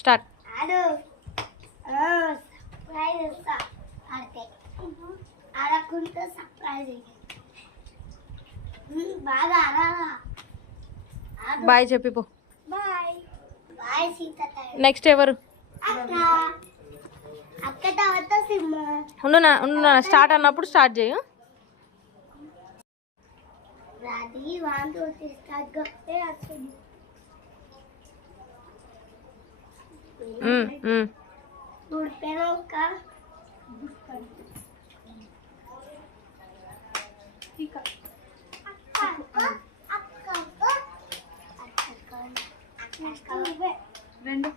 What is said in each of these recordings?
Start. Bye చెప్పిపో. Next ఎవరు? ఉండు start అన్నప్పుడు స్టార్ట్ చేయు. రెండు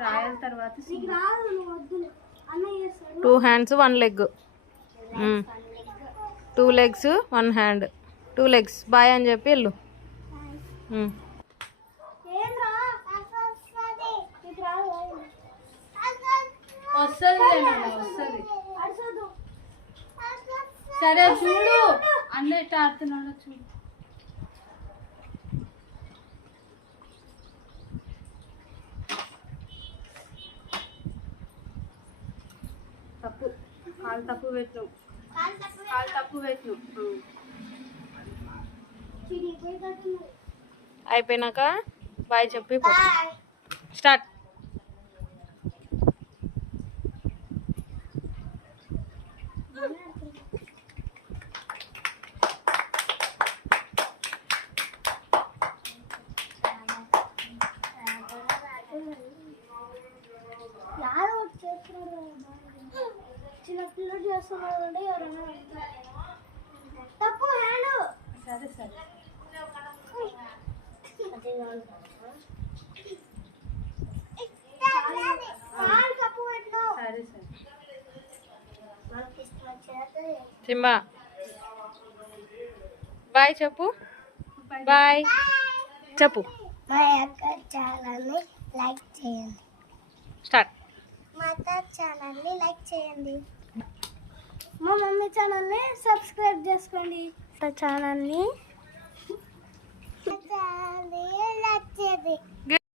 రాయల్ తర్వాత 2 hands 1 leg. 2 legs 1 hand. 2 legs. Bye అని చెప్పి వెళ్ళు. వస్తుంది. సరే చూడు అన్నట్టు ఆడుతున్నాడు చూడు. తప్పు కాలు తప్పు పెట్టు. అయిపోయినాక బాయ్ చెప్పి స్టార్ట్. చిన్నపిల్లలు చేస్తున్నారు ఎవరైనా తప్పు హ్యాండ్. సరే సరే సింబా బాయ్ చెప్పు. బాయ్ చెప్పు. మా అక్క ఛానల్ని లైక్ చేయండి. స్టార్ట్. మా అక్క ఛానల్ని లైక్ చేయండి. మా మమ్మీ ఛానల్ని సబ్స్క్రైబ్ చేసుకోండి. ఛానల్ని లైక్ చేయండి.